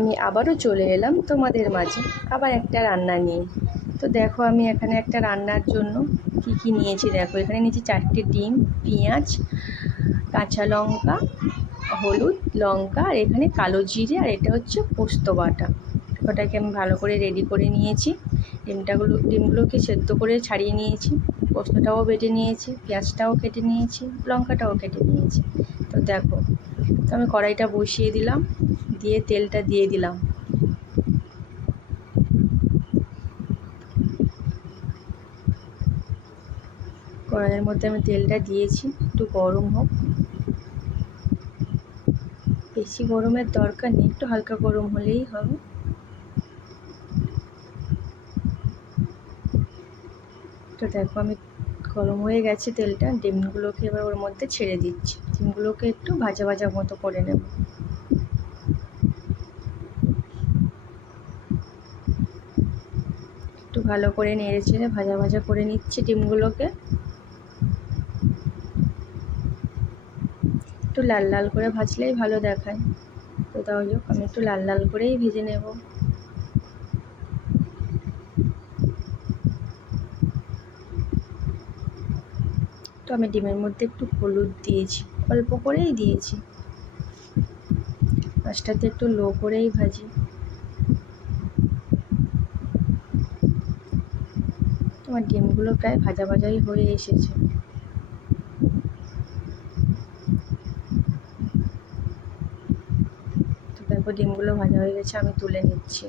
আমি আবারও চলে এলাম তোমাদের মাঝে আবার একটা রান্না নিয়ে। তো দেখো আমি এখানে একটা রান্নার জন্য কি কি নিয়েছি দেখো। এখানে নিয়েছি চারটে ডিম, পেঁয়াজ, কাঁচা লঙ্কা, হলুদ লঙ্কা আর এখানে কালো জিরে আর এটা হচ্ছে পোস্ত বাটা। ওটাকে আমি ভালো করে রেডি করে নিয়েছি। ডিমটাগুলো ডিমগুলোকে সেদ্ধ করে ছাড়িয়ে নিয়েছি। পোস্তটাও বেটে নিয়েছি, পেঁয়াজটাও কেটে নিয়েছি, লঙ্কাটাও কেটে নিয়েছি। তো দেখো, তো আমি কড়াইটা বসিয়ে দিলাম। দিয়ে তেলটা দিয়ে দিলাম। কড়াইয়ের মধ্যে আমি তেলটা দিয়েছি, একটু গরম হোক। বেশি গরমের দরকার নেই, একটু হালকা গরম হলেই হবে। তো দেখো আমি গরম হয়ে গেছে তেলটা, ডিমগুলোকে এবার ওর মধ্যে ছেড়ে দিচ্ছি। ডিমগুলোকে একটু ভাজা ভাজা মতো করে নেব। একটু ভালো করে নেড়ে চেড়ে ভাজা ভাজা করে নিচ্ছি ডিমগুলোকে। একটু লাল লাল করে ভাজলেই ভালো দেখায়। তো তাহলে আমি একটু লাল লাল করেই ভেজে নেব। তো আমি ডিমের মধ্যে একটু হলুদ দিয়েছি, অল্প করেই দিয়েছি। মাছটাতে একটু লো করেই ভাজি। তোমার ডিমগুলো প্রায় ভাজা ভাজাই হয়ে এসেছে। তো দেখো ডিমগুলো ভাজা হয়ে গেছে, আমি তুলে নিচ্ছি।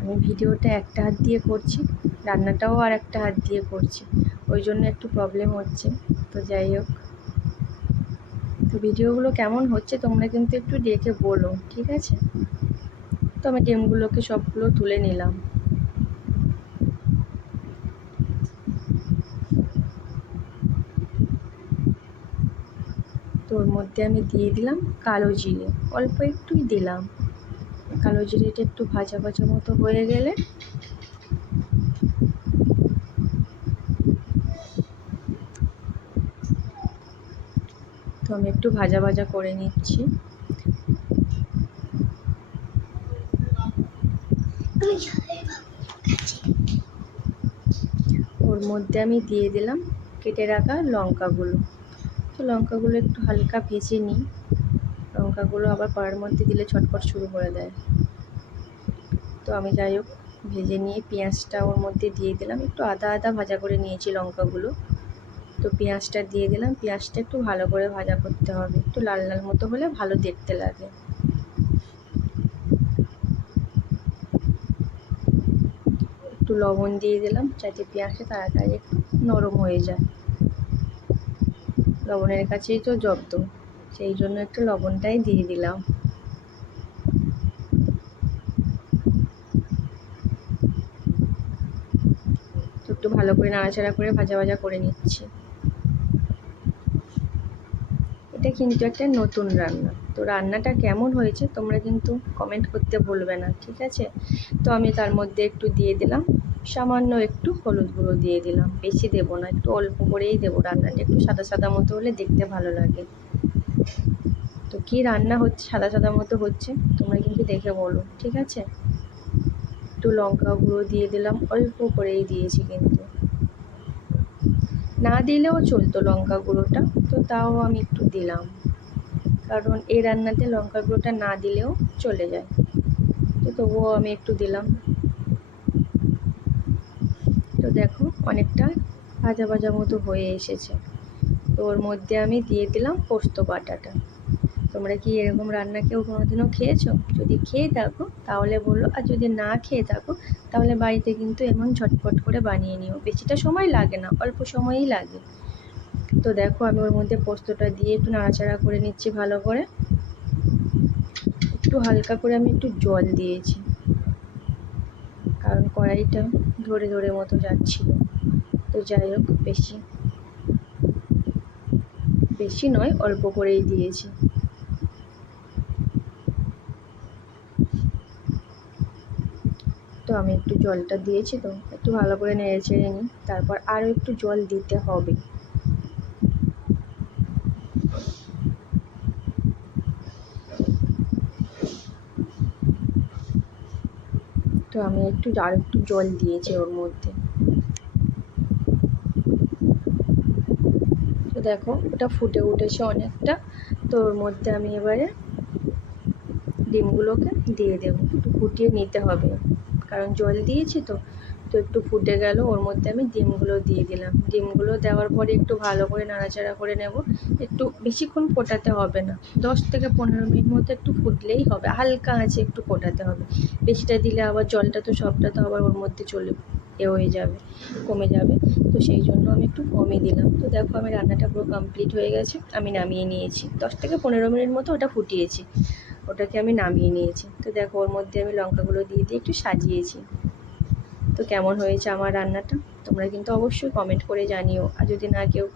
আমি ভিডিওটা একটা হাত দিয়ে করছি, রান্নাটাও আর একটা হাত দিয়ে করছি। ওই জন্য একটু প্রবলেম হচ্ছে, তো যাই হোক। তো ভিডিওগুলো কেমন হচ্ছে তোমরা কিন্তু একটু দেখে বলো, ঠিক আছে? তো আমি ডিমগুলোকে সবগুলো তুলে নিলাম। তো ওর মধ্যে আমি দিয়ে দিলাম কালো জিরে। অল্প একটুই দিলাম। কালো জিরেটা একটু ভাজা ভাজা মতো হয়ে গেলে তো আমি একটু ভাজা ভাজা করে নিচ্ছি। ওর মধ্যে আমি দিয়ে দিলাম কেটে রাখা লঙ্কাগুলো। তো লঙ্কাগুলো একটু হালকা ভেজে নিই। লঙ্কাগুলো আবার কড়ার মধ্যে দিলে ছটফট শুরু করে দেয়। তো আমি যাই হোক, ভেজে নিয়ে পেঁয়াজটা ওর মধ্যে দিয়ে দিলাম। একটু আদা আদা ভাজা করে নিয়েছি লঙ্কাগুলো। তো পেঁয়াজটা দিয়ে দিলাম। পেঁয়াজটা একটু ভালো করে ভাজা করতে হবে। একটু লাল লাল মতো হলে ভালো দেখতে লাগে। একটু লবণ দিয়ে দিলাম, যাতে পেঁয়াজটা তাড়াতাড়ি একটু নরম হয়ে যায়। লবণের কাছেই তো জব্দ, সেই জন্য একটু লবণটাই দিয়ে দিলাম। একটু ভালো করে নাড়াচাড়া করে ভাজা ভাজা করে নিচ্ছি। এটা কিন্তু একটা নতুন রান্না। তো রান্নাটা কেমন হয়েছে তোমরা কিন্তু কমেন্ট করতে ভুলবে না, ঠিক আছে? তো আমি তার মধ্যে একটু দিয়ে দিলাম, সামান্য একটু হলুদ গুঁড়ো দিয়ে দিলাম, বেশি দেবো না, একটু অল্প করেই দেবো রান্নাটা, একটু সাদা সাদা মতো হলে দেখতে ভালো লাগে। তো কী রান্না হচ্ছে, সাদা সাদা মতো হচ্ছে, তোমরা কিন্তু দেখে বলো, ঠিক আছে? একটু লঙ্কা গুঁড়ো দিয়ে দিলাম, অল্প করেই দিয়েছি কিন্তু। না দিলেও চলতো লঙ্কা গুঁড়োটা, তো তাও আমি একটু দিলাম। কারণ এই রান্নাতে লঙ্কা গুঁড়োটা না দিলেও চলে যায়। তো তবুও আমি একটু দিলাম। তো দেখো অনেকটা ভাজা ভাজা মতো হয়ে এসেছে। তো ওর মধ্যে আমি দিয়ে দিলাম পোস্ত বাটাটা। তোমরা কি এরকম রান্না কেউ কোনোদিনও খেয়েছো? যদি খেয়ে থাকো, তাহলে বলো আর যদি না খেয়ে থাকো, তাহলে বাড়িতে কিন্তু এমন ঝটপট করে বানিয়ে নিও। বেশিটা সময় লাগে না, অল্প সময়ই লাগে। তো দেখো আমি ওর মধ্যে পোস্তটা দিয়ে একটু নাড়াচাড়া করে নিচ্ছি ভালো করে। একটু হালকা করে আমি একটু জল দিয়েছি। কারণ কড়াইটা ধরে ধরে মতো যাচ্ছিল। তো যাই হোক, বেশি বেশি নয়, অল্প করেই দিয়েছি। তো আমি একটু জলটা দিয়েছি তো, একটু ভালো করে নেড়ে চেড়ে নিই। তারপর আরও একটু জল দিতে হবে। আমি একটু আর একটু জল দিয়েছি ওর মধ্যে। তো দেখো, ওটা ফুটে উঠেছে অনেকটা। তো ওর মধ্যে আমি এবারে ডিমগুলোকে দিয়ে দেবো। একটু ফুটিয়ে নিতে হবে। কারণ জল দিয়েছি তো তো একটু ফুটে গেল, ওর মধ্যে আমি ডিমগুলো দিয়ে দিলাম। ডিমগুলো দেওয়ার পরে একটু ভালো করে নাড়াচাড়া করে নেব। একটু বেশিক্ষণ ফোটাতে হবে না, দশ থেকে পনেরো মিনিট মতো একটু ফুটলেই হবে, হালকা আছে একটু ফোটাতে হবে। বেশিটা দিলে আবার জলটা তো সবটা তো আবার ওর মধ্যে চলে, এ হয়ে যাবে, কমে যাবে। তো সেই জন্য আমি একটু কমই দিলাম। তো দেখো আমি রান্নাটা পুরো কমপ্লিট হয়ে গেছে, আমি নামিয়ে নিয়েছি। দশ থেকে পনেরো মিনিট মতো ওটা ফুটিয়েছি, ওটাকে আমি নামিয়ে নিয়েছি। তো দেখো ওর মধ্যে আমি লঙ্কাগুলো দিয়ে দিয়ে একটু সাজিয়েছি। তো কেমন হয়েছে আমার রান্নাটা? তোমরা কিন্তু অবশ্যই কমেন্ট করে জানিও। আর যদি না কেউ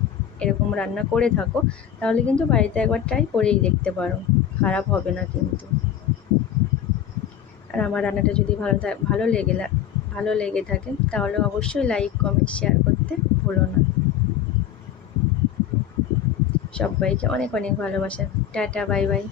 এরকম রান্না করে থাকো, তাহলে কিন্তু বাড়িতে একবার ট্রাই করেই দেখতে পারো। খারাপ হবে না কিন্তু। আর আমার রান্নাটা যদি ভালো ভালো লেগে ভালো লেগে থাকে, তাহলে অবশ্যই লাইক কমেন্ট শেয়ার করতে ভুলো না। সবাইকে অনেক অনেক ভালোবাসা। Tata bye bye